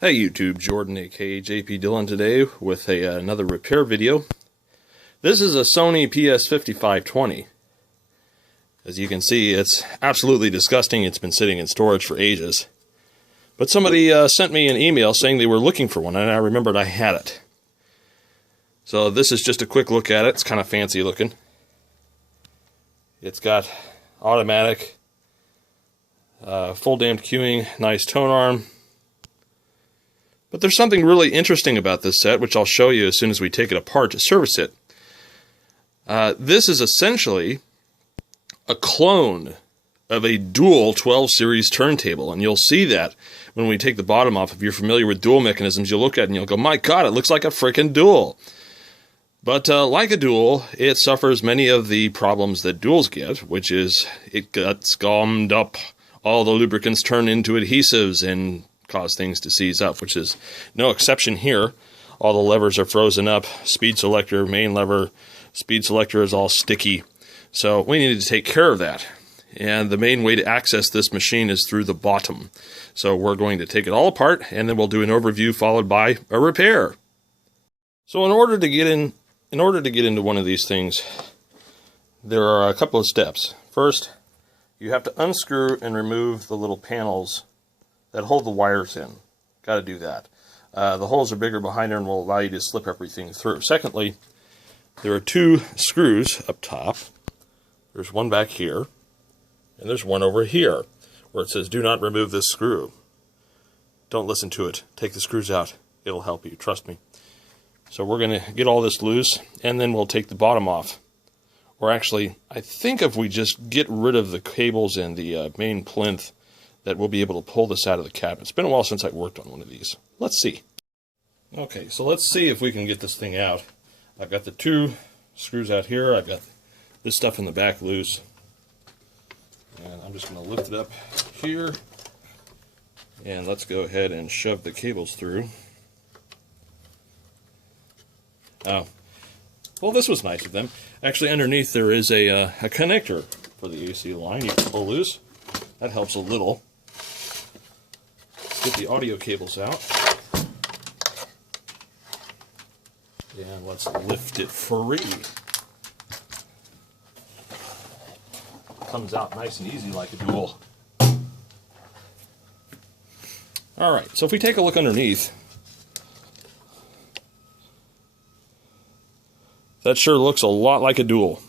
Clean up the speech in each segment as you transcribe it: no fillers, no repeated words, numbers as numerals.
Hey YouTube, Jordan aka JP Dillon today with another repair video. This is a Sony PS-5520. As you can see, it's absolutely disgusting. It's been sitting in storage for ages. But somebody sent me an email saying they were looking for one, and I remembered I had it. So this is just a quick look at it. It's kind of fancy looking. It's got automatic, full damped queuing, nice tone arm. But there's something really interesting about this set, which I'll show you as soon as we take it apart to service it. This is essentially a clone of a dual 12 series turntable, and you'll see that when we take the bottom off. If you're familiar with dual mechanisms, you'll look at it and you'll go, my god, it looks like a frickin' dual. But like a dual, it suffers many of the problems that duals get, which is it gets gummed up, all the lubricants turn into adhesives and cause things to seize up, which is no exception here. All the levers are frozen up. Speed selector, main lever, speed selector is all sticky. So we needed to take care of that. And the main way to access this machine is through the bottom. So we're going to take it all apart, and then we'll do an overview followed by a repair. So in order to get into one of these things, there are a couple of steps. First, you have to unscrew and remove the little panels that hold the wires in. Got to do that. The holes are bigger behind there and will allow you to slip everything through. Secondly, there are two screws up top. There's one back here, and there's one over here, where it says, do not remove this screw. Don't listen to it. Take the screws out. It'll help you. Trust me. So we're going to get all this loose, and then we'll take the bottom off. Or actually, I think if we just get rid of the cables and the main plinth, that we'll be able to pull this out of the cabinet. It's been a while since I worked on one of these. Let's see. Okay, so let's see if we can get this thing out. I've got the two screws out here. I've got this stuff in the back loose. And I'm just going to lift it up here. And let's go ahead and shove the cables through. Oh, well, this was nice of them. Actually, underneath there is a connector for the AC line. You can pull loose. That helps a little. Let's get the audio cables out. And let's lift it free. Comes out nice and easy like a dual. Alright, so if we take a look underneath, that sure looks a lot like a dual.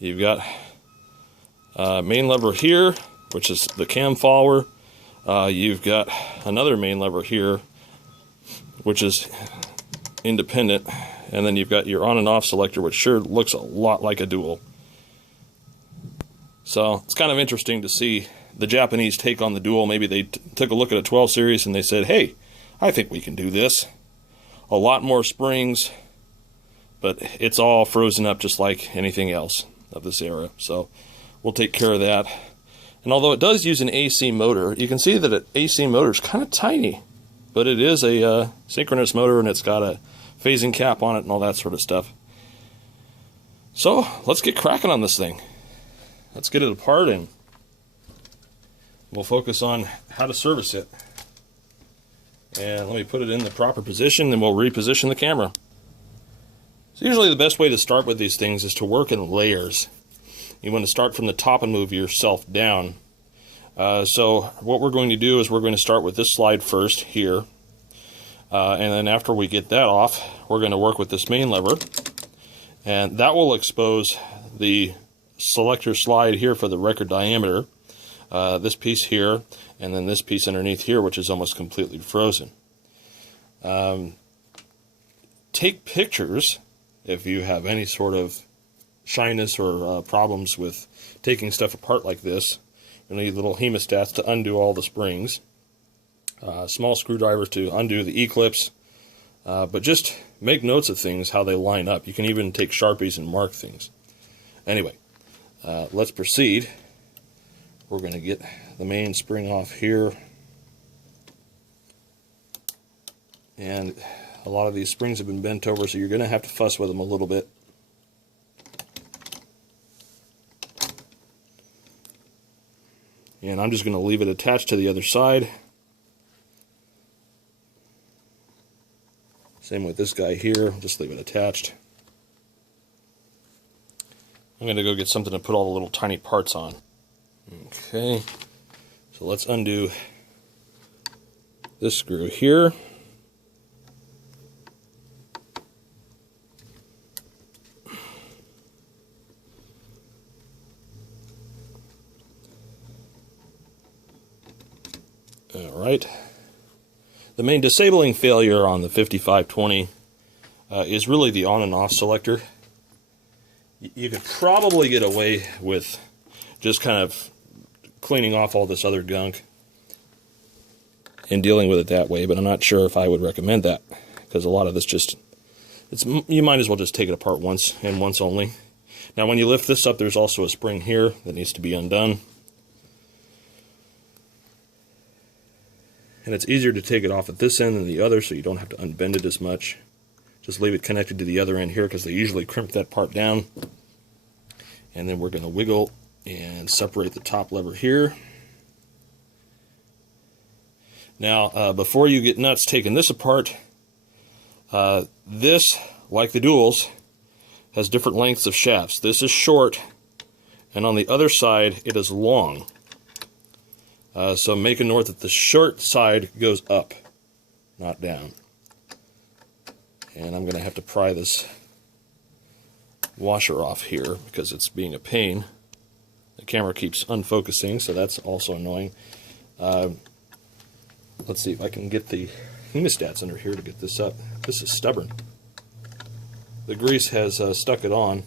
You've got main lever here, which is the cam follower. You've got another main lever here, which is independent, and then you've got your on and off selector, which sure looks a lot like a dual. So it's kind of interesting to see the Japanese take on the dual. Maybe they took a look at a 12 series and they said, hey, I think we can do this. A lot more springs, but it's all frozen up just like anything else of this era. So we'll take care of that. And although it does use an AC motor, you can see that an AC motor is kind of tiny, but it is a synchronous motor, and it's got a phasing cap on it and all that sort of stuff. So let's get cracking on this thing. Let's get it apart, and we'll focus on how to service it. And let me put it in the proper position, then we'll reposition the camera. So usually the best way to start with these things is to work in layers. You want to start from the top and move yourself down. So what we're going to do is we're going to start with this slide first here. And then after we get that off, we're going to work with this main lever. And that will expose the selector slide here for the record diameter. This piece here, and then this piece underneath here, which is almost completely frozen. Take pictures if you have any sort of shyness or problems with taking stuff apart like this. You need little hemostats to undo all the springs, small screwdrivers to undo the E-clips, but just make notes of things, how they line up. You can even take Sharpies and mark things. Anyway, let's proceed. We're going to get the main spring off here, and a lot of these springs have been bent over, so you're going to have to fuss with them a little bit. And I'm just going to leave it attached to the other side. Same with this guy here, just leave it attached. I'm going to go get something to put all the little tiny parts on. Okay, so let's undo this screw here. Alright. The main disabling failure on the 5520 is really the on and off selector. You could probably get away with just kind of cleaning off all this other gunk and dealing with it that way, but I'm not sure if I would recommend that, because a lot of this just, you might as well just take it apart once and once only. Now when you lift this up, there's also a spring here that needs to be undone. And it's easier to take it off at this end than the other, so you don't have to unbend it as much. Just leave it connected to the other end here, because they usually crimp that part down. And then we're going to wiggle and separate the top lever here. Now, before you get nuts taking this apart, this, like the duals, has different lengths of shafts. This is short, and on the other side it is long. So make a note that the short side goes up, not down. And I'm going to have to pry this washer off here because it's being a pain. The camera keeps unfocusing, so that's also annoying. Let's see if I can get the hemostats under here to get this up. This is stubborn. The grease has stuck it on.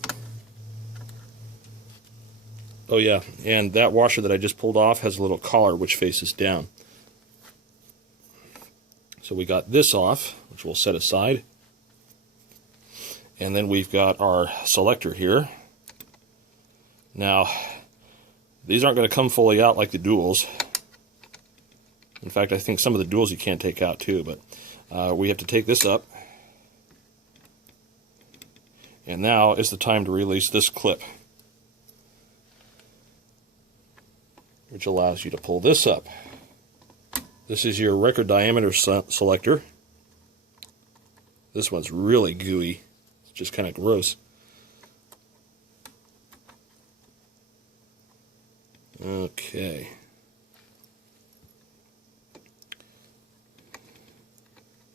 Oh yeah, and that washer that I just pulled off has a little collar which faces down. So we got this off, which we'll set aside. And then we've got our selector here. Now, these aren't going to come fully out like the duals. In fact, I think some of the duals you can't take out too, but we have to take this up. And now is the time to release this clip, which allows you to pull this up. This is your record diameter selector. This one's really gooey. It's just kind of gross. Okay.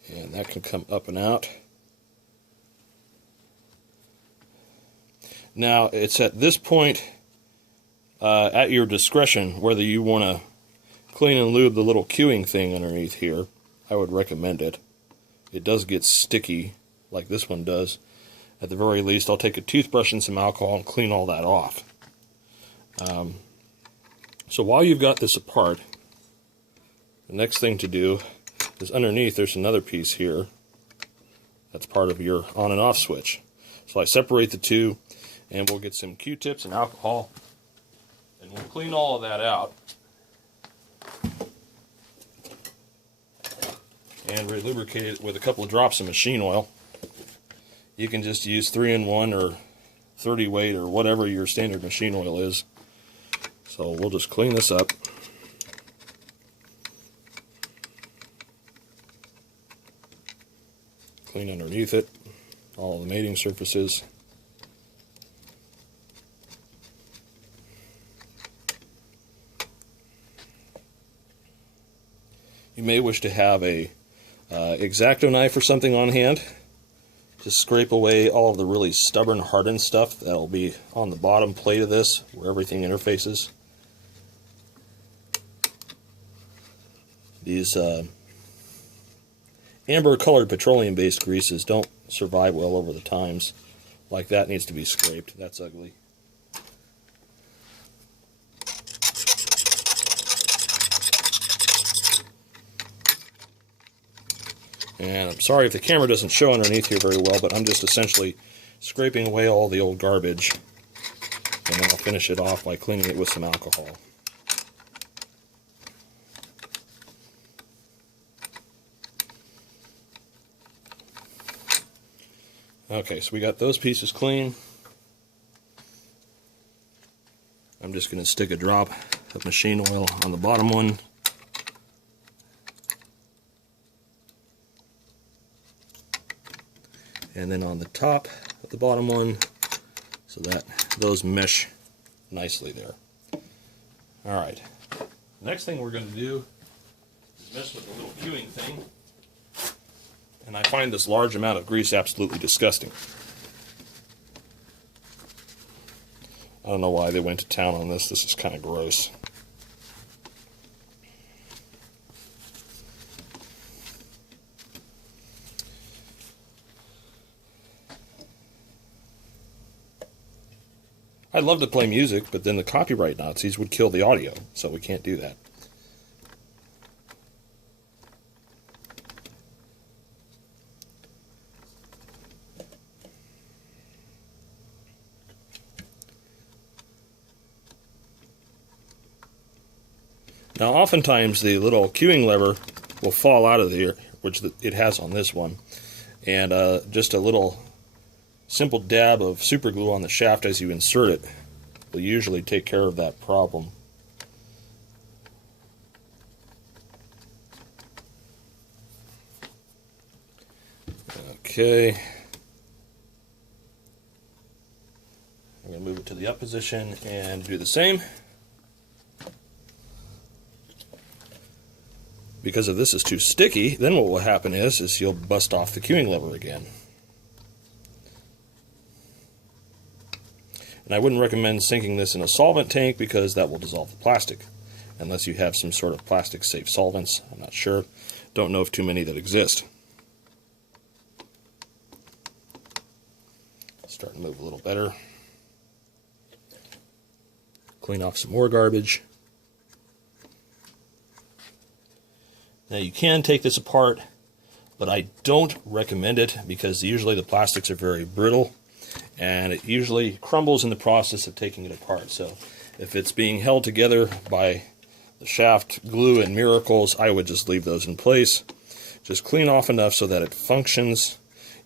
And that can come up and out. Now, it's at this point, at your discretion, whether you want to clean and lube the little queuing thing underneath here. I would recommend it. It does get sticky, like this one does. At the very least, I'll take a toothbrush and some alcohol and clean all that off. So while you've got this apart, the next thing to do is underneath there's another piece here that's part of your on and off switch. So I separate the two, and we'll get some Q-tips and alcohol, and we'll clean all of that out and re-lubricate it with a couple of drops of machine oil. You can just use 3-in-1 or 30 weight or whatever your standard machine oil is. So we'll just clean this up. Clean underneath it, all the mating surfaces. You may wish to have a X-Acto knife or something on hand. Just scrape away all of the really stubborn, hardened stuff that'll be on the bottom plate of this, where everything interfaces. These amber-colored petroleum-based greases don't survive well over the times. Like that needs to be scraped. That's ugly. And I'm sorry if the camera doesn't show underneath here very well, but I'm just essentially scraping away all the old garbage, and then I'll finish it off by cleaning it with some alcohol. Okay, so we got those pieces clean. I'm just going to stick a drop of machine oil on the bottom one. and then on the top of the bottom one, so that those mesh nicely there. Alright, next thing we're going to do is mess with the little queuing thing, and I find this large amount of grease absolutely disgusting. I don't know why they went to town on this. This is kind of gross. I'd love to play music, but then the copyright Nazis would kill the audio, so we can't do that. Now, oftentimes the little queuing lever will fall out of there, which it has on this one, and just a little simple dab of super glue on the shaft as you insert it will usually take care of that problem. Okay. I'm going to move it to the up position and do the same. Because if this is too sticky, then what will happen is you'll bust off the queuing lever again. And I wouldn't recommend sinking this in a solvent tank because that will dissolve the plastic, unless you have some sort of plastic safe solvents. I'm not sure. Don't know of too many that exist. Starting to move a little better. Clean off some more garbage. Now you can take this apart, but I don't recommend it because usually the plastics are very brittle and it usually crumbles in the process of taking it apart. So if it's being held together by the shaft glue and miracles, I would just leave those in place. Just clean off enough so that it functions.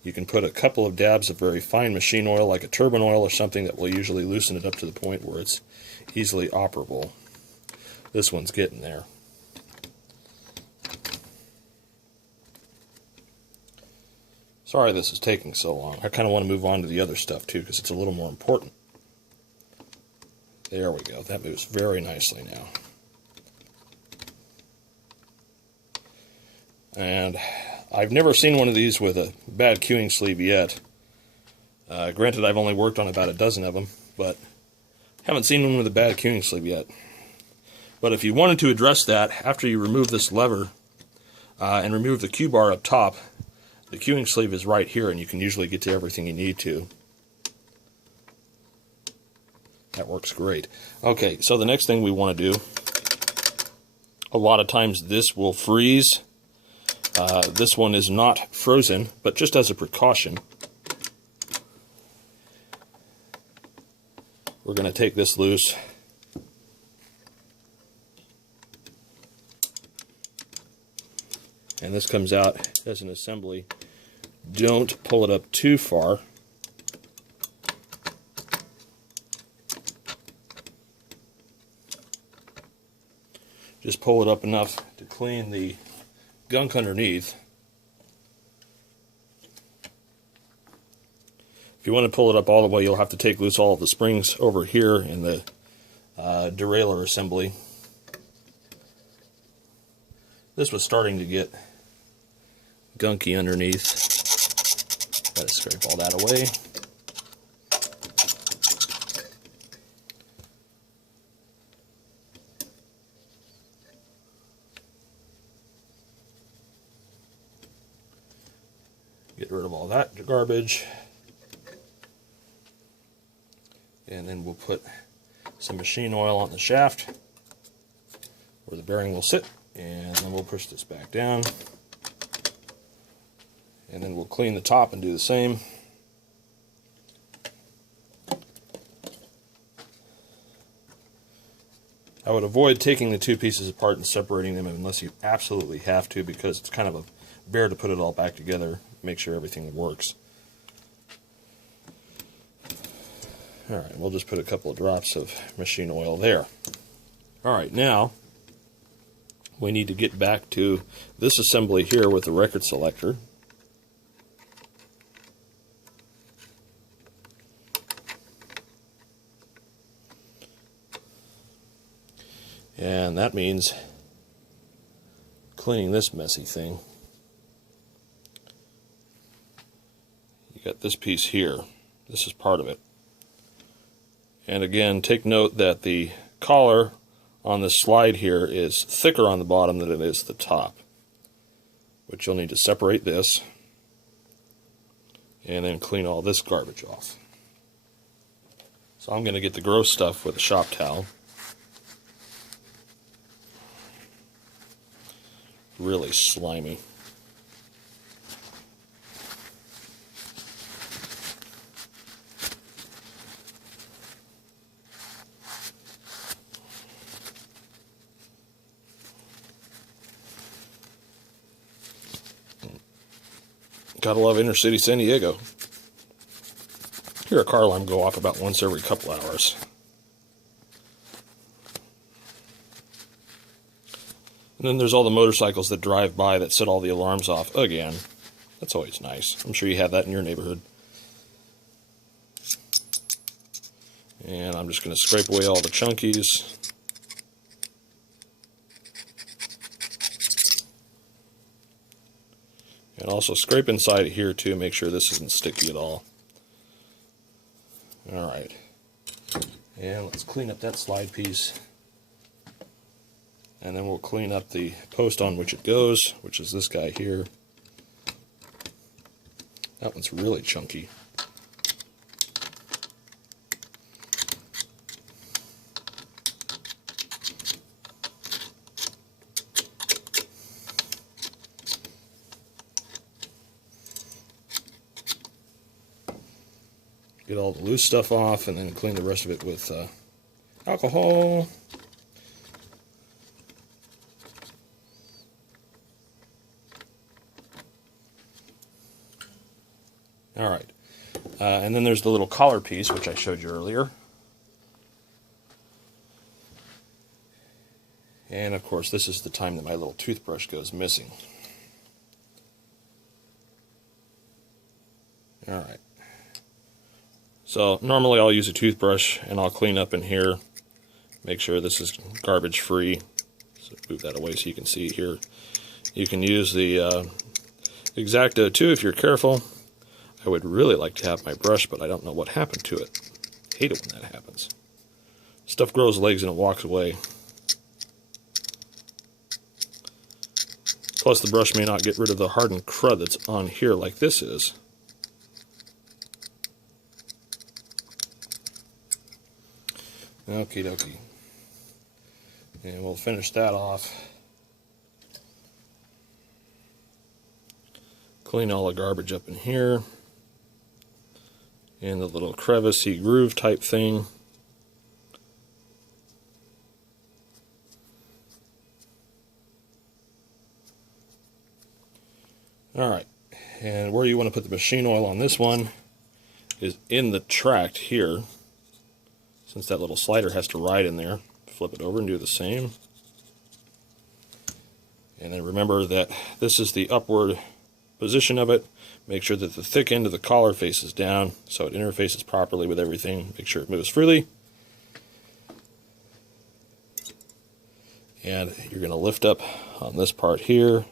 You can put a couple of dabs of very fine machine oil, like a turbine oil or something, that will usually loosen it up to the point where it's easily operable. This one's getting there. Sorry this is taking so long. I kind of want to move on to the other stuff too because it's a little more important. There we go. That moves very nicely now. And I've never seen one of these with a bad queuing sleeve yet. Granted, I've only worked on about a dozen of them, but haven't seen one with a bad queuing sleeve yet. But if you wanted to address that, after you remove this lever and remove the queue bar up top, the queuing sleeve is right here, and you can usually get to everything you need to. That works great. Okay, so the next thing we want to do, a lot of times this will freeze. This one is not frozen, but just as a precaution, we're going to take this loose. And this comes out as an assembly. Don't pull it up too far. Just pull it up enough to clean the gunk underneath. If you want to pull it up all the way, you'll have to take loose all of the springs over here in the derailleur assembly. This was starting to get gunky underneath. Gotta scrape all that away. Get rid of all that garbage. And then we'll put some machine oil on the shaft where the bearing will sit. And then we'll push this back down. And then we'll clean the top and do the same. I would avoid taking the two pieces apart and separating them unless you absolutely have to, because it's kind of a bear to put it all back together, make sure everything works. Alright, we'll just put a couple of drops of machine oil there. Alright, now we need to get back to this assembly here with the record selector. And that means cleaning this messy thing. You got this piece here. This is part of it. And again, take note that the collar on this slide here is thicker on the bottom than it is the top, which you'll need to separate this and then clean all this garbage off. So I'm going to get the gross stuff with a shop towel. Really slimy. Gotta love inner city San Diego. Hear a car alarm go off about once every couple hours. And then there's all the motorcycles that drive by that set all the alarms off again. That's always nice. I'm sure you have that in your neighborhood. And I'm just going to scrape away all the chunkies. And also scrape inside it here too, make sure this isn't sticky at all. Alright. And let's clean up that slide piece. And then we'll clean up the post on which it goes, which is this guy here. That one's really chunky. Get all the loose stuff off and then clean the rest of it with alcohol. Alright, and then there's the little collar piece which I showed you earlier. And of course this is the time that my little toothbrush goes missing. Alright. So normally I'll use a toothbrush and I'll clean up in here, make sure this is garbage free. So move that away so you can see here. You can use the X-Acto too if you're careful. I would really like to have my brush, but I don't know what happened to it. Hate it when that happens. Stuff grows legs and it walks away. Plus the brush may not get rid of the hardened crud that's on here like this is. Okie dokie. And we'll finish that off. Clean all the garbage up in here. And the little crevicey groove type thing. Alright. And where you want to put the machine oil on this one is in the tract here. Since that little slider has to ride in there, flip it over and do the same. And then remember that this is the upward position of it. Make sure that the thick end of the collar faces down so it interfaces properly with everything. Make sure it moves freely. And you're going to lift up on this part here.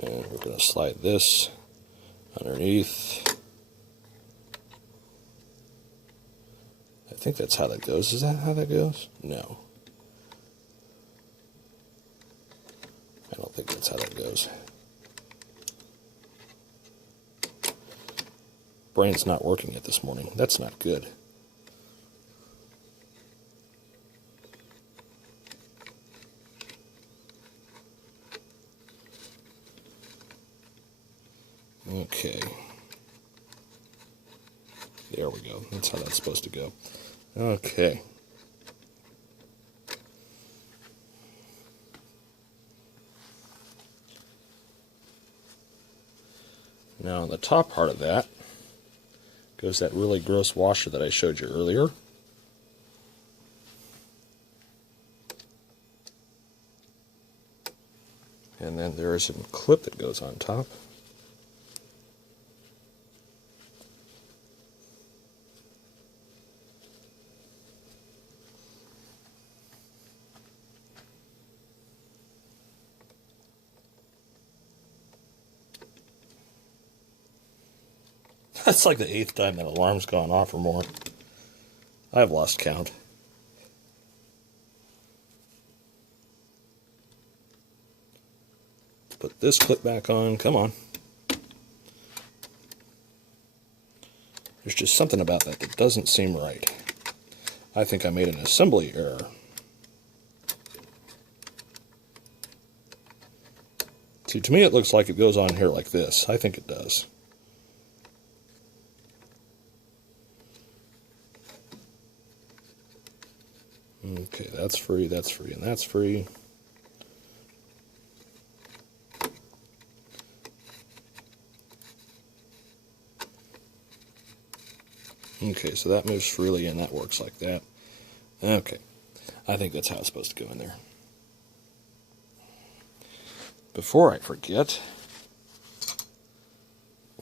And we're going to slide this underneath. I think that's how that goes. Is that how that goes? No. I don't think that's how that goes. Brain's not working yet this morning. That's not good. Okay. There we go. That's how that's supposed to go. Okay. Now on the top part of that goes that really gross washer that I showed you earlier. And then there is a clip that goes on top. That's like the 8th time that alarm's gone off or more. I've lost count. Put this clip back on. Come on. There's just something about that that doesn't seem right. I think I made an assembly error. See, to me it looks like it goes on here like this. I think it does. Okay, that's free, and that's free. Okay, so that moves freely and that works like that. Okay, I think that's how it's supposed to go in there. Before I forget,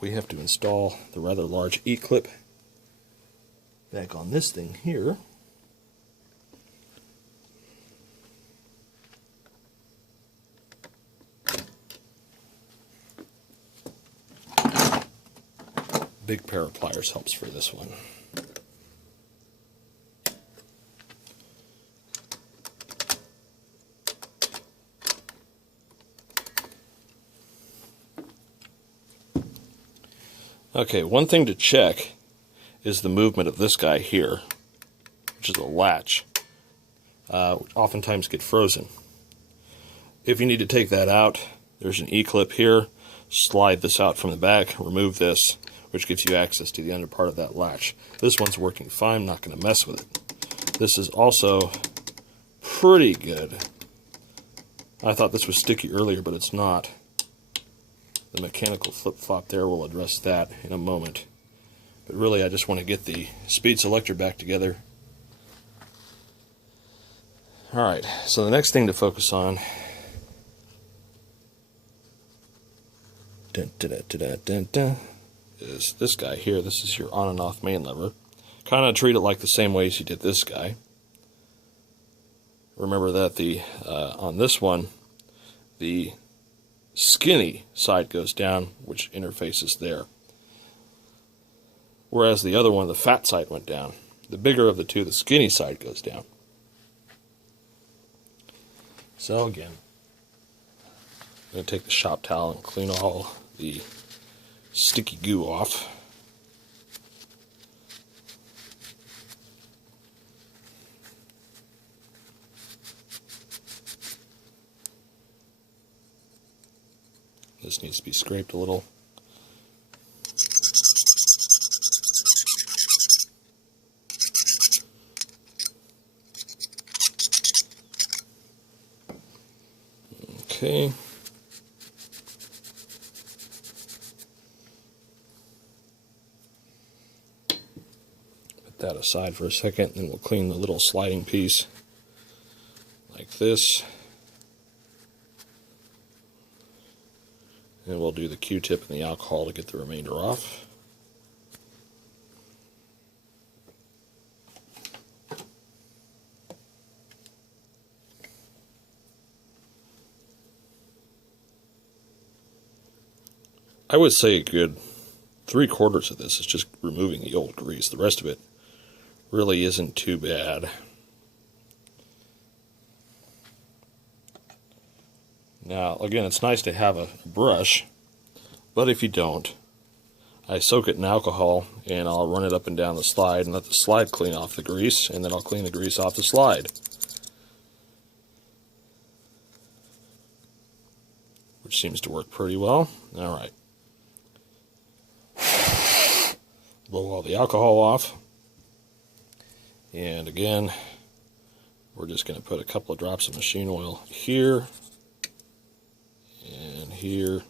we have to install the rather large E-clip back on this thing here. Big pair of pliers helps for this one. Okay, one thing to check is the movement of this guy here, which is a latch, which oftentimes get frozen. If you need to take that out, there's an E-clip here. Slide this out from the back, remove this, which gives you access to the under part of that latch. This one's working fine, I'm not going to mess with it. This is also pretty good. I thought this was sticky earlier, but it's not. The mechanical flip-flop there will address that in a moment. But really, I just want to get the speed selector back together. Alright, so the next thing to focus on is this guy here. This is your on and off main lever. Kind of treat it like the same way as you did this guy. Remember that the on this one, the skinny side goes down, which interfaces there. Whereas the other one, the fat side, went down. The bigger of the two, the skinny side, goes down. So again, I'm going to take the shop towel and clean all the sticky goo off. This needs to be scraped a little. Okay. Put that aside for a second, and we'll clean the little sliding piece like this. And we'll do the Q-tip and the alcohol to get the remainder off. I would say a good 3/4 of this is just removing the old grease. The rest of it really isn't too bad. Now, again, it's nice to have a brush, but if you don't, I soak it in alcohol and I'll run it up and down the slide and let the slide clean off the grease, and then I'll clean the grease off the slide. Which seems to work pretty well. Alright. Blow all the alcohol off. And again, we're just going to put a couple of drops of machine oil here and here.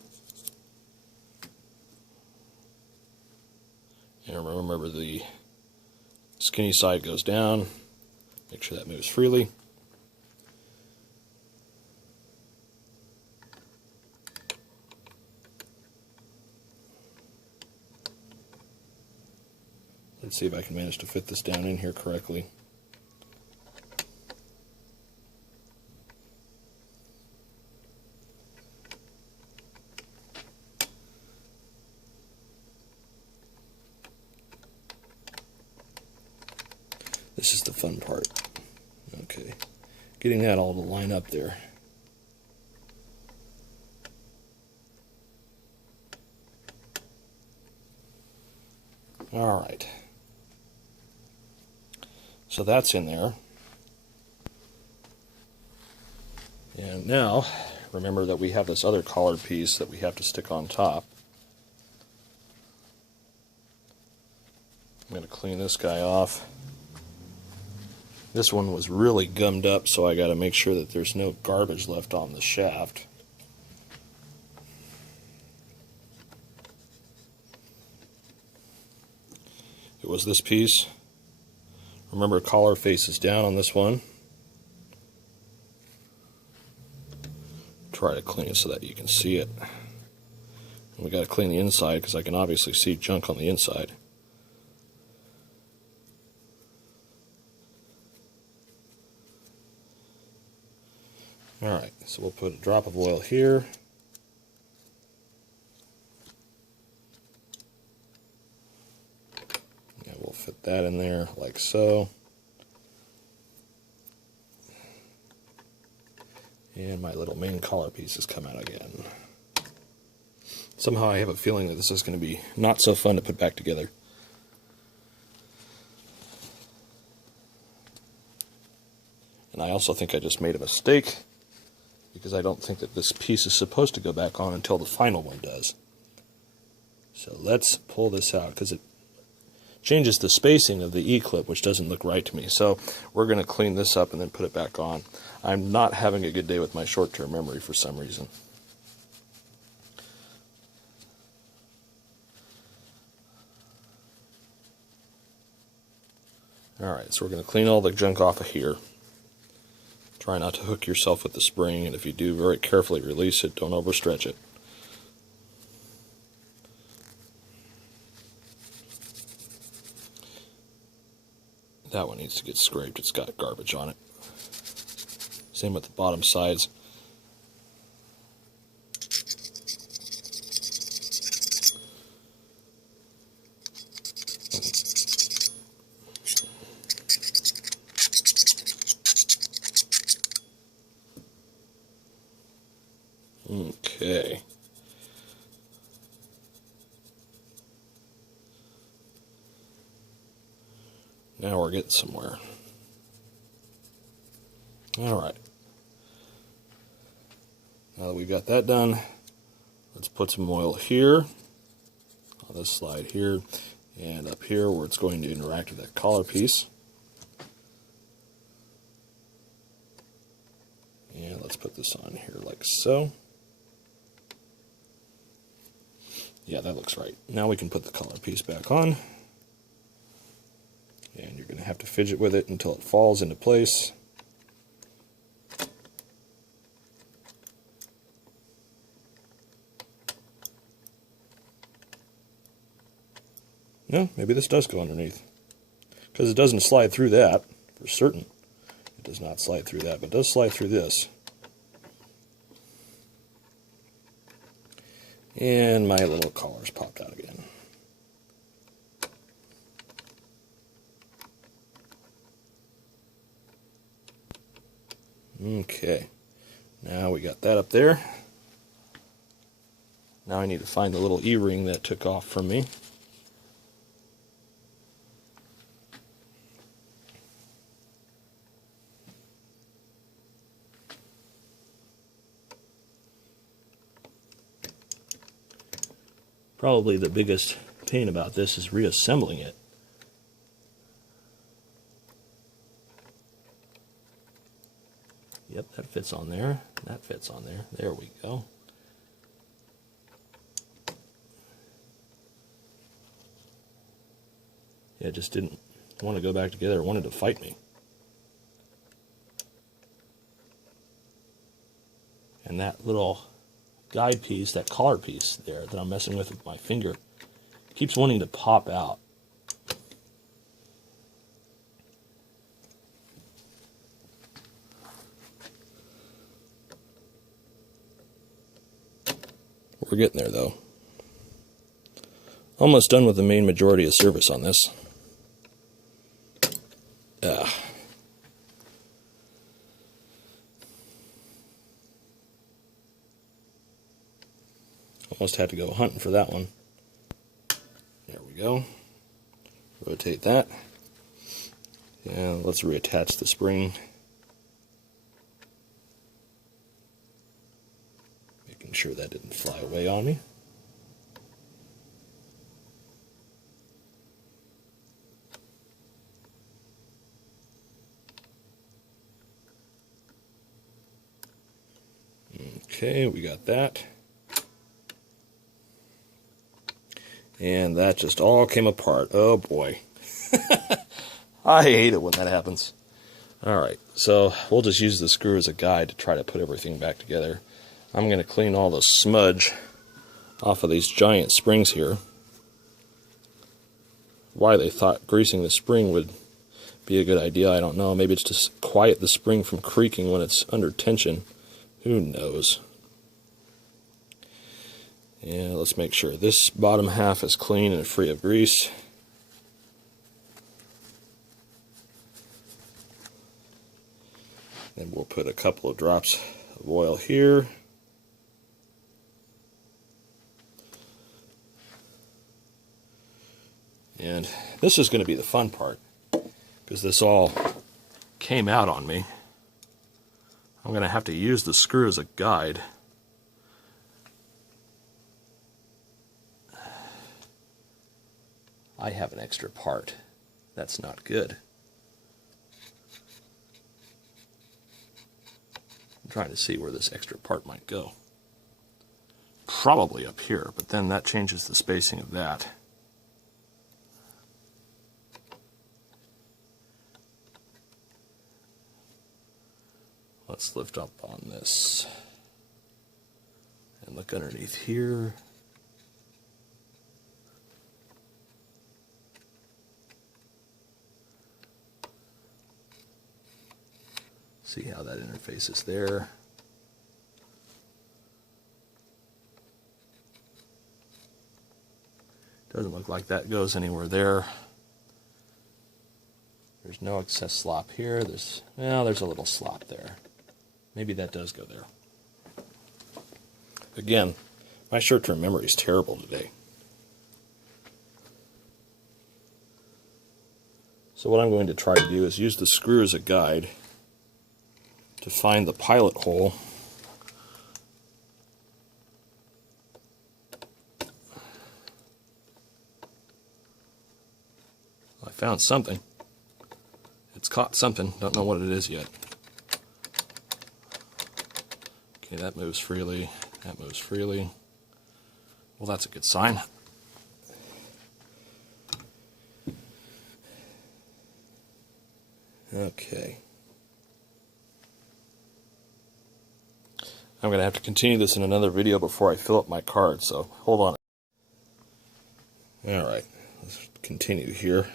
And remember, the skinny side goes down. Make sure that moves freely. Let's see if I can manage to fit this down in here correctly. getting that all to line up there. All right. So that's in there. And now, remember that we have this other collar piece that we have to stick on top. I'm going to clean this guy off. This one was really gummed up, so I got to make sure that there's no garbage left on the shaft. It was this piece. Remember, collar faces down on this one. Try to clean it so that you can see it. And we got to clean the inside because I can obviously see junk on the inside. Alright, so we'll put a drop of oil here. Yeah, we'll fit that in there like so. And my little main collar piece has come out again. Somehow I have a feeling that this is going to be not so fun to put back together. And I also think I just made a mistake, because I don't think that this piece is supposed to go back on until the final one does. So let's pull this out, because it changes the spacing of the E-clip, which doesn't look right to me. So we're going to clean this up and then put it back on. I'm not having a good day with my short-term memory for some reason. Alright, so we're going to clean all the junk off of here. Try not to hook yourself with the spring, and if you do, very carefully release it. Don't overstretch it. That one needs to get scraped. It's got garbage on it. Same with the bottom sides. Okay. Now we're getting somewhere. Alright. Now that we've got that done, let's put some oil here, on this slide here, and up here where it's going to interact with that collar piece. And let's put this on here like so. Yeah, that looks right. Now we can put the collar piece back on. And you're going to have to fidget with it until it falls into place. No, maybe this does go underneath. Because it doesn't slide through that, for certain. It does not slide through that, but it does slide through this. And my little collar's popped out again. Okay, now we got that up there. Now I need to find the little E-ring that took off from me. Probably the biggest pain about this is reassembling it. Yep, that fits on there. That fits on there. There we go. Yeah, it just didn't want to go back together. It wanted to fight me. And that little guide piece, that collar piece there that I'm messing with my finger, keeps wanting to pop out. We're getting there though. Almost done with the main majority of service on this. Almost had to go hunting for that one. There we go. Rotate that. And let's reattach the spring. Making sure that didn't fly away on me. Okay, we got that. And that just all came apart. Oh boy. I hate it when that happens. Alright, so we'll just use the screw as a guide to try to put everything back together. I'm going to clean all the smudge off of these giant springs here. Why they thought greasing the spring would be a good idea, I don't know. Maybe it's to quiet the spring from creaking when it's under tension. Who knows? And let's make sure this bottom half is clean and free of grease. And we'll put a couple of drops of oil here. And this is going to be the fun part, because this all came out on me. I'm going to have to use the screw as a guide. I have an extra part. That's not good. I'm trying to see where this extra part might go. Probably up here, but then that changes the spacing of that. Let's lift up on this and look underneath here. See how that interfaces there. Doesn't look like that goes anywhere there. There's no excess slop here. There's a little slop there. Maybe that does go there. Again, my short-term memory is terrible today. So what I'm going to try to do is use the screw as a guide to find the pilot hole. I found something. It's caught something. Don't know what it is yet. Okay, that moves freely. That moves freely. Well, that's a good sign. Okay. I'm going to have to continue this in another video before I fill up my card, so hold on. Alright, let's continue here.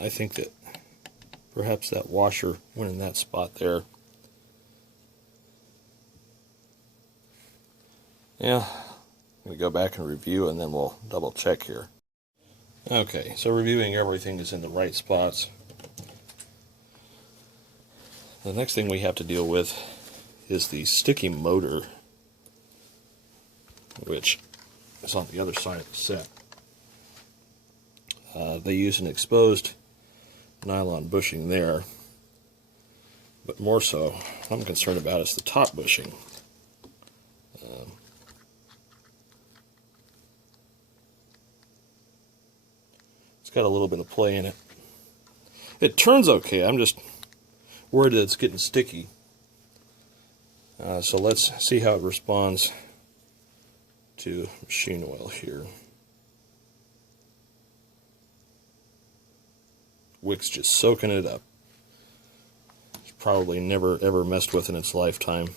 I think that perhaps that washer went in that spot there. Yeah, I'm going to go back and review and then we'll double check here. Okay, so reviewing everything is in the right spots. The next thing we have to deal with is the sticky motor, which is on the other side of the set. They use an exposed nylon bushing there, but more so, what I'm concerned about is the top bushing. It's got a little bit of play in it. It turns okay, I'm just worried that it's getting sticky. So let's see how it responds to machine oil here. wick's just soaking it up. It's probably never ever messed with in its lifetime.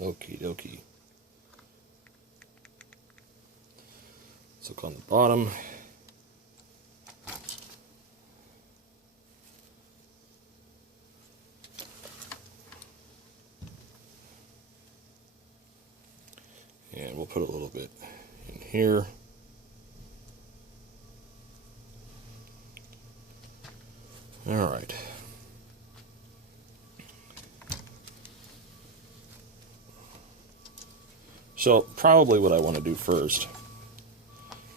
Okie dokie. Let's look on the bottom. And we'll put a little bit in here. All right. So probably what I want to do first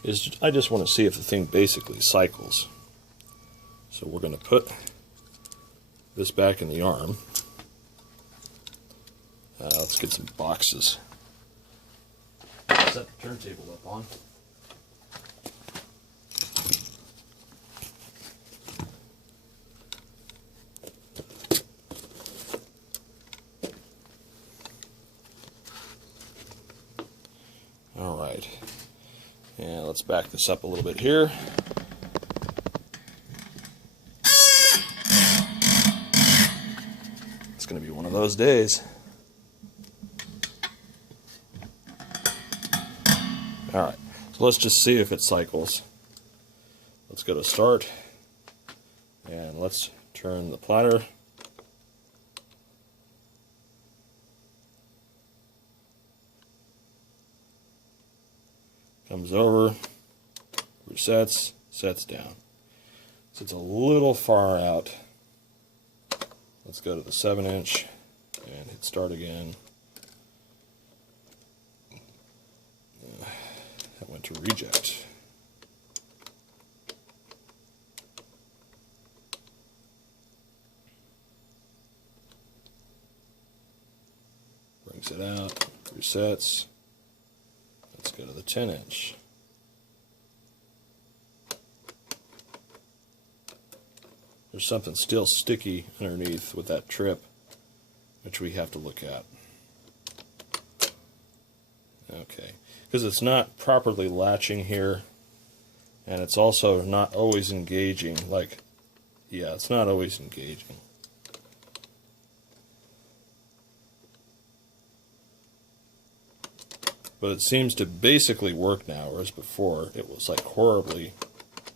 is I just want to see if the thing basically cycles. So we're going to put this back in the arm. Let's get some boxes. Set the turntable up on. All right, and let's back this up a little bit here. It's going to be one of those days. Alright, so let's just see if it cycles. Let's go to start, and let's turn the platter. Comes over, resets, sets down. So it's a little far out. Let's go to the 7-inch and hit start again. That went to reject. Brings it out, resets. Let's go to the 10-inch. There's something still sticky underneath with that trip, which we have to look at. Okay, because it's not properly latching here, and it's also not always engaging. It's not always engaging. But it seems to basically work now, whereas before it was like horribly.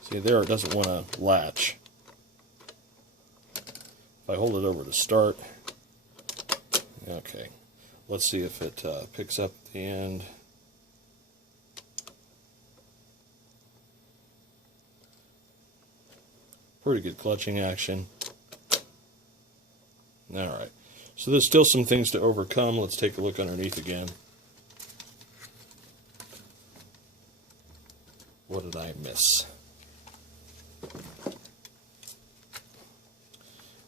See there, it doesn't want to latch. If I hold it over to start, okay, let's see if it picks up at the end. Pretty good clutching action. Alright, so there's still some things to overcome. Let's take a look underneath again. What did I miss?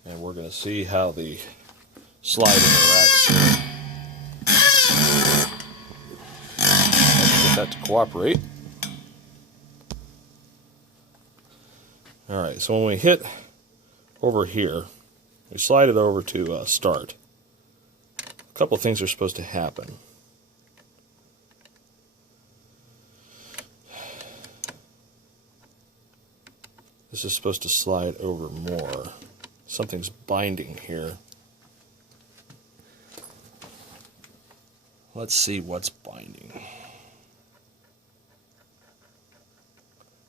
And we're going to see how the slide interacts here. Let's get that to cooperate. Alright, so when we hit over here, we slide it over to start. A couple of things are supposed to happen. This is supposed to slide over more. Something's binding here. Let's see what's binding.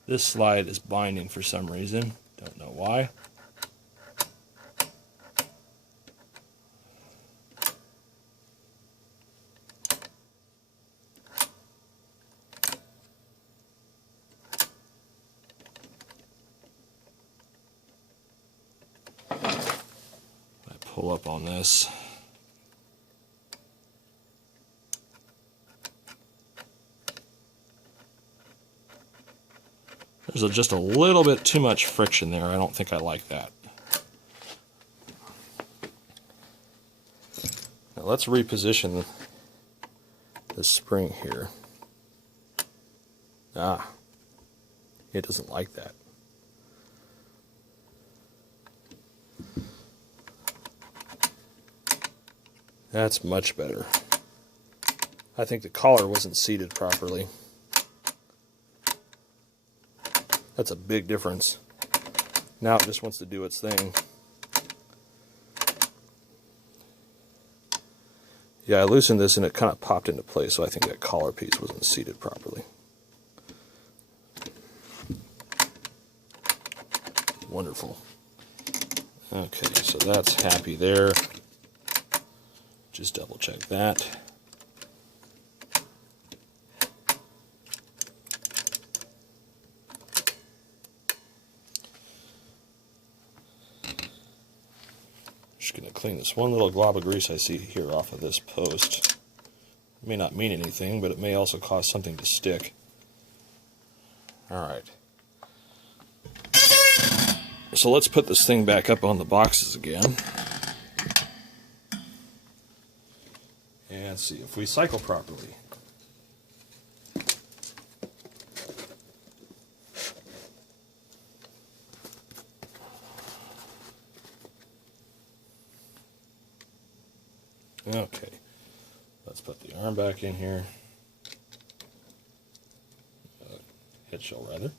This slide is binding for some reason. Don't know why. Pull up on this. There's just a little bit too much friction there. I don't think I like that. Now let's reposition this spring here. It doesn't like that. That's much better. I think the collar wasn't seated properly. That's a big difference. Now it just wants to do its thing. Yeah, I loosened this and it kind of popped into place, so I think that collar piece wasn't seated properly. Wonderful. Okay, so that's happy there. Just double check that. Just going to clean this one little glob of grease I see here off of this post. It may not mean anything, but it may also cause something to stick. Alright. So let's put this thing back up on the boxes again. And see if we cycle properly. Okay, let's put the arm back in here. Head shell, rather.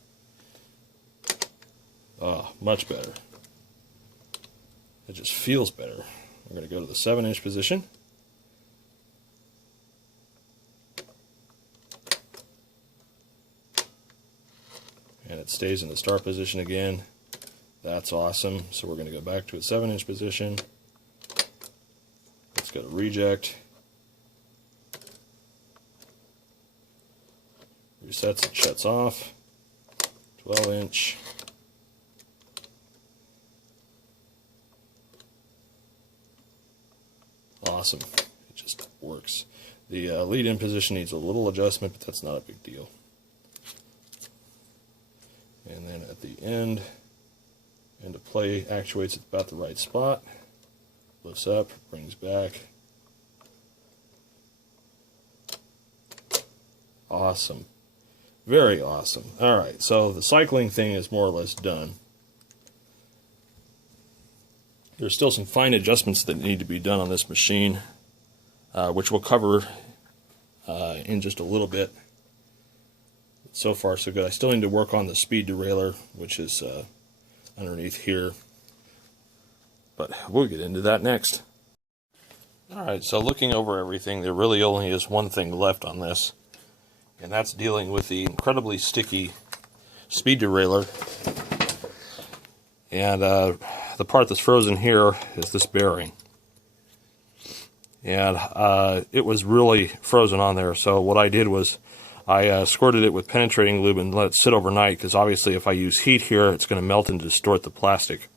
Oh, much better. It just feels better. We're going to go to the 7-inch position. And it stays in the start position again. That's awesome. So we're going to go back to a 7-inch position. Let's go to reject. Resets and shuts off. 12-inch. Awesome. It just works. The lead-in position needs a little adjustment, but that's not a big deal. And then at the end of play actuates at about the right spot. Lifts up, brings back. Awesome. Very awesome. Alright, so the cycling thing is more or less done. There's still some fine adjustments that need to be done on this machine, which we'll cover in just a little bit. So far, so good. I still need to work on the speed derailleur, which is underneath here. But we'll get into that next. Alright, so looking over everything, there really only is one thing left on this, and that's dealing with the incredibly sticky speed derailleur. And the part that's frozen here is this bearing. And it was really frozen on there, so what I did was I squirted it with penetrating lube and let it sit overnight, because obviously if I use heat here, it's going to melt and distort the plastic.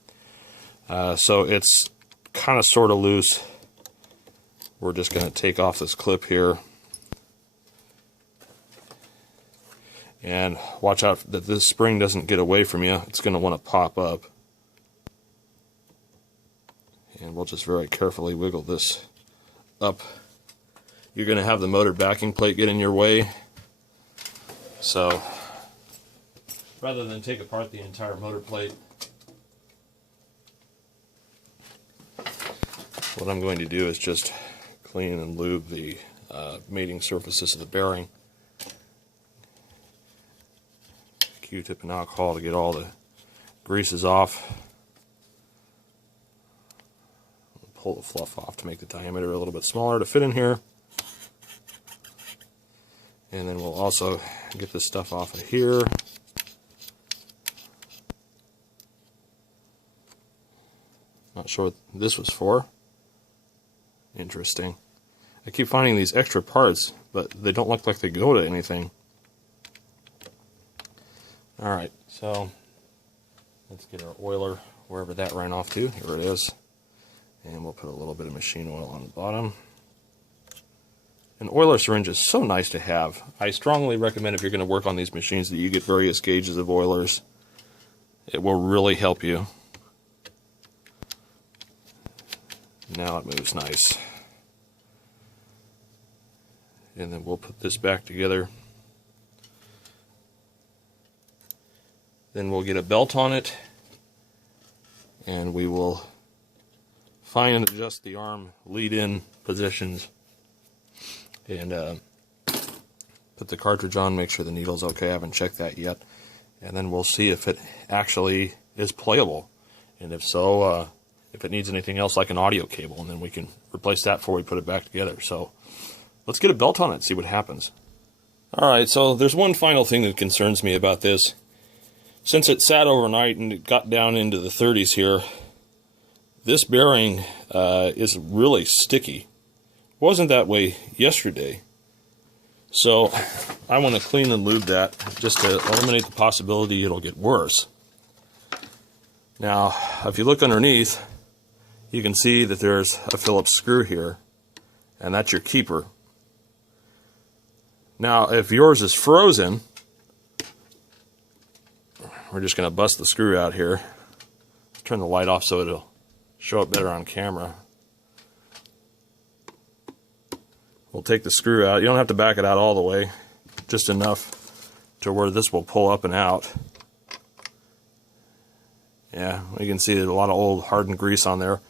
So it's kind of sort of loose. We're just going to take off this clip here. And watch out that this spring doesn't get away from you. It's going to want to pop up. And we'll just very carefully wiggle this up. You're going to have the motor backing plate get in your way. So rather than take apart the entire motor plate, what I'm going to do is just clean and lube the mating surfaces of the bearing. Q-tip and alcohol to get all the greases off. Pull the fluff off to make the diameter a little bit smaller to fit in here. And then we'll also get this stuff off of here. Not sure what this was for. Interesting. I keep finding these extra parts, but they don't look like they go to anything. Alright, so let's get our oiler wherever that ran off to. Here it is. And we'll put a little bit of machine oil on the bottom. An oiler syringe is so nice to have. I strongly recommend if you're going to work on these machines that you get various gauges of oilers. It will really help you. Now it moves nice. And then we'll put this back together. Then we'll get a belt on it, and we will fine and adjust the arm lead-in positions. And put the cartridge on, make sure the needle's okay. I haven't checked that yet. And then we'll see if it actually is playable. And if so, if it needs anything else like an audio cable, and then we can replace that before we put it back together. So let's get a belt on it and see what happens. Alright, so there's one final thing that concerns me about this. Since it sat overnight and it got down into the 30s here, this bearing is really sticky. It wasn't that way yesterday. So I want to clean and lube that just to eliminate the possibility it'll get worse. Now, if you look underneath, you can see that there's a Phillips screw here, and that's your keeper. Now, if yours is frozen, we're just going to bust the screw out here. Turn the light off so it'll show up better on camera. We'll take the screw out. You don't have to back it out all the way, just enough to where this will pull up and out. Yeah, you can see there's a lot of old hardened grease on there.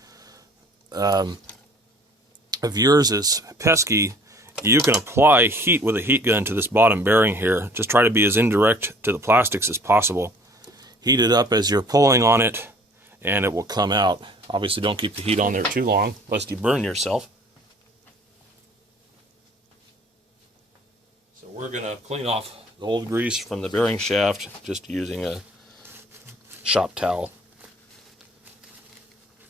If yours is pesky, you can apply heat with a heat gun to this bottom bearing here. Just try to be as indirect to the plastics as possible. Heat it up as you're pulling on it, and it will come out. Obviously, don't keep the heat on there too long, lest you burn yourself. So we're going to clean off the old grease from the bearing shaft just using a shop towel.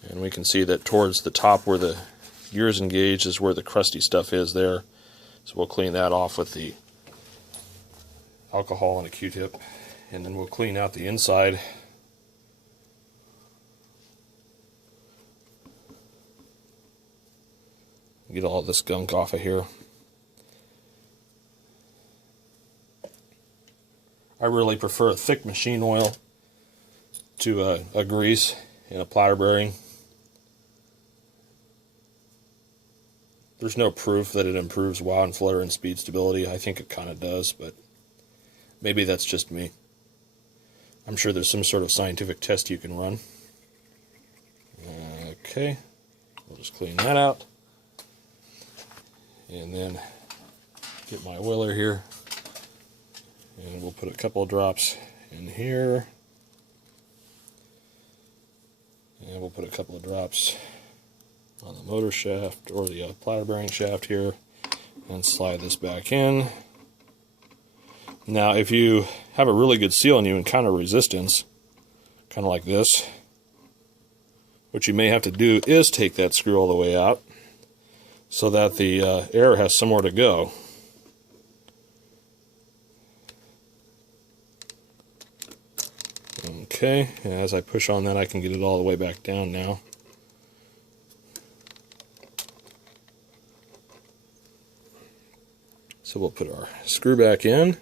And we can see that towards the top where the gears engage is where the crusty stuff is there. So we'll clean that off with the alcohol and a Q-tip. And then we'll clean out the inside. Get all this gunk off of here. I really prefer a thick machine oil to a grease in a platter bearing. There's no proof that it improves wow and flare and speed stability. I think it kind of does, but maybe that's just me. I'm sure there's some sort of scientific test you can run. Okay, we'll just clean that out. And then get my oiler here. And we'll put a couple of drops in here. And we'll put a couple of drops on the motor shaft or the platter bearing shaft here and slide this back in. Now, if you have a really good seal on you and counter resistance, kind of like this, what you may have to do is take that screw all the way out so that the air has somewhere to go. Okay, and as I push on that, I can get it all the way back down now. So we'll put our screw back in.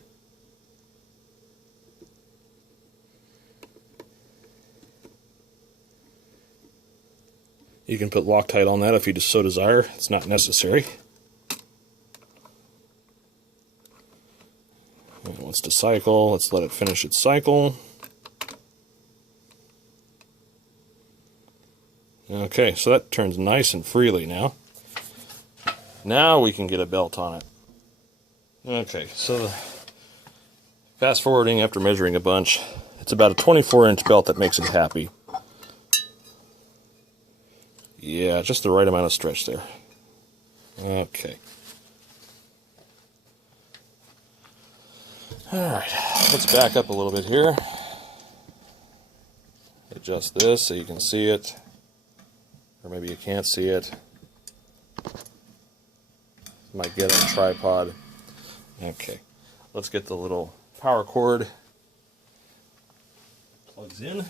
You can put Loctite on that if you just so desire. It's not necessary. And it wants to cycle. Let's let it finish its cycle. Okay, so that turns nice and freely now. Now we can get a belt on it. Okay, so fast forwarding after measuring a bunch, it's about a 24-inch belt that makes it happy. Yeah, just the right amount of stretch there. Okay. Alright, let's back up a little bit here. Adjust this so you can see it. Or maybe you can't see it. Might get on a tripod. Okay, let's get the little power cord. Plugs in.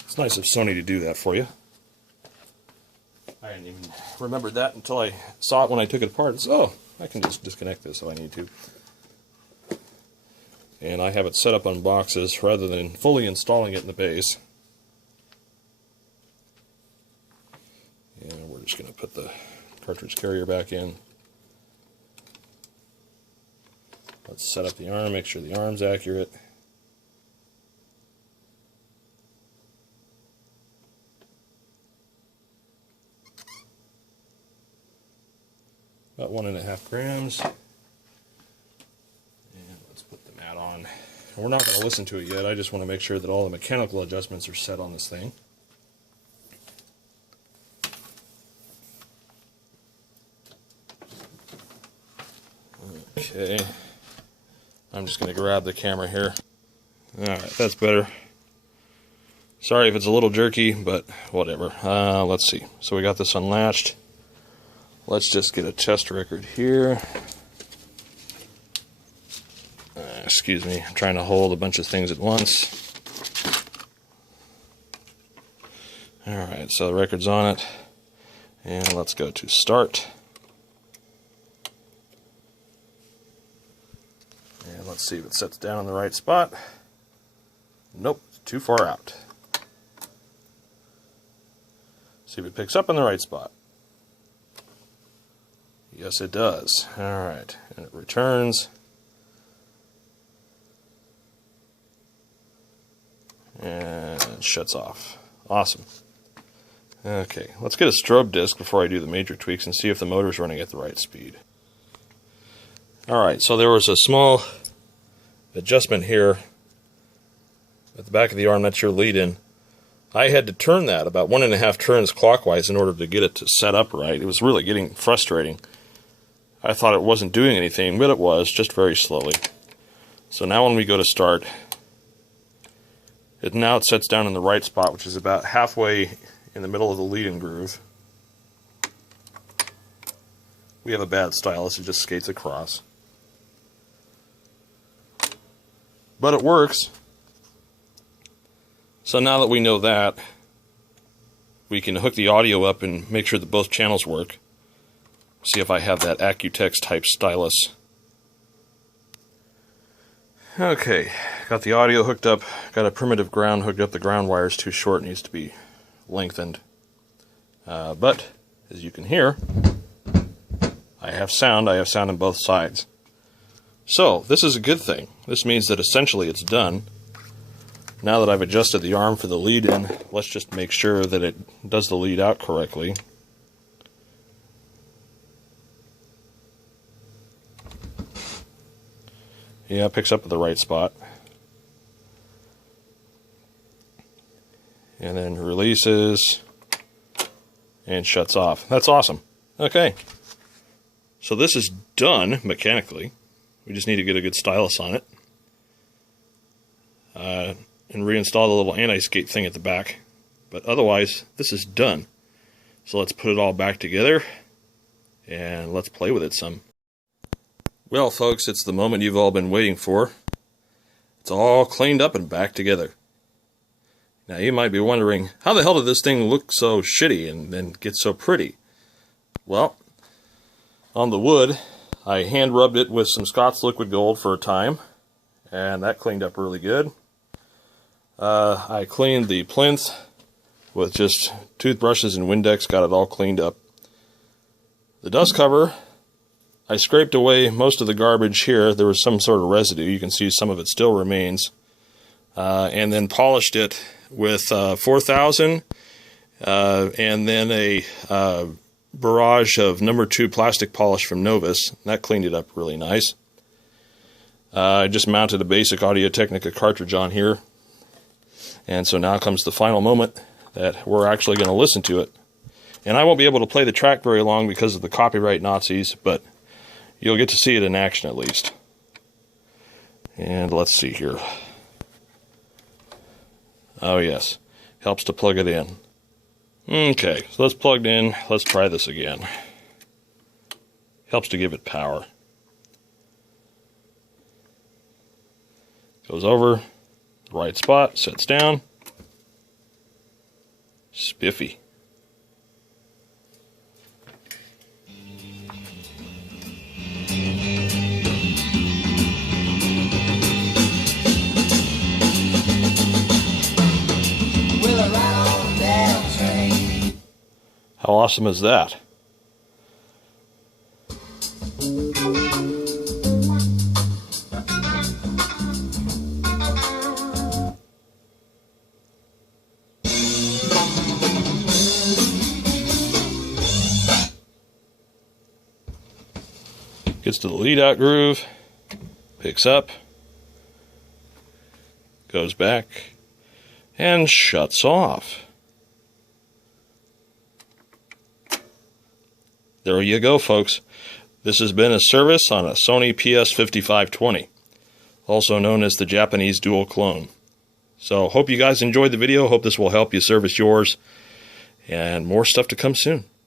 It's nice of Sony to do that for you. I didn't even remember that until I saw it when I took it apart. So, oh, I can just disconnect this if I need to. And I have it set up on boxes rather than fully installing it in the base. And we're just going to put the cartridge carrier back in. Let's set up the arm, make sure the arm's accurate. 1.5 grams. And let's put the mat on. We're not going to listen to it yet. I just want to make sure that all the mechanical adjustments are set on this thing. Okay. I'm just going to grab the camera here. Alright, that's better. Sorry if it's a little jerky, but whatever. Let's see. So we got this unlatched. Let's just get a test record here. Excuse me, I'm trying to hold a bunch of things at once. Alright, so the record's on it. And let's go to start. And let's see if it sets down in the right spot. Nope, it's too far out. See if it picks up in the right spot. Yes, it does. Alright, and it returns. And shuts off. Awesome. Okay, let's get a strobe disc before I do the major tweaks and see if the motor's running at the right speed. Alright, so there was a small adjustment here at the back of the arm. That's your lead-in. I had to turn that about 1.5 turns clockwise in order to get it to set up right. It was really getting frustrating. I thought it wasn't doing anything, but it was, just very slowly. So now when we go to start, now it sets down in the right spot, which is about halfway in the middle of the lead-in groove. We have a bad stylus, it just skates across. But it works. So now that we know that, we can hook the audio up and make sure that both channels work. See if I have that Accutex type stylus. Okay, got the audio hooked up, got a primitive ground hooked up. The ground wire is too short, needs to be lengthened. But, as you can hear, I have sound on both sides. So, this is a good thing. This means that essentially it's done. Now that I've adjusted the arm for the lead in, let's just make sure that it does the lead out correctly. Yeah, it picks up at the right spot. And then releases and shuts off. That's awesome. Okay. So this is done mechanically. We just need to get a good stylus on it. And reinstall the little anti-skate thing at the back. But otherwise, this is done. So let's put it all back together and let's play with it some. Well, folks, it's the moment you've all been waiting for. It's all cleaned up and back together. Now, you might be wondering, how the hell did this thing look so shitty and then get so pretty? Well, on the wood, I hand rubbed it with some Scott's Liquid Gold for a time, and that cleaned up really good. I cleaned the plinth with just toothbrushes and Windex, got it all cleaned up. The dust cover, I scraped away most of the garbage here. There was some sort of residue. You can see some of it still remains. And then polished it with 4000 and then a barrage of number 2 plastic polish from Novus. That cleaned it up really nice. I just mounted a basic Audio-Technica cartridge on here. And so now comes the final moment that we're actually going to listen to it. And I won't be able to play the track very long because of the copyright Nazis, but you'll get to see it in action at least. And let's see here. Oh yes, helps to plug it in. Okay, so that's plugged in. Let's try this again. Helps to give it power. Goes over, right spot, sets down. Spiffy. How awesome is that? Gets to the lead out groove, picks up, goes back, and shuts off. There you go, folks. This has been a service on a Sony PS-5520, also known as the Japanese dual clone. So hope you guys enjoyed the video. Hope this will help you service yours, and more stuff to come soon.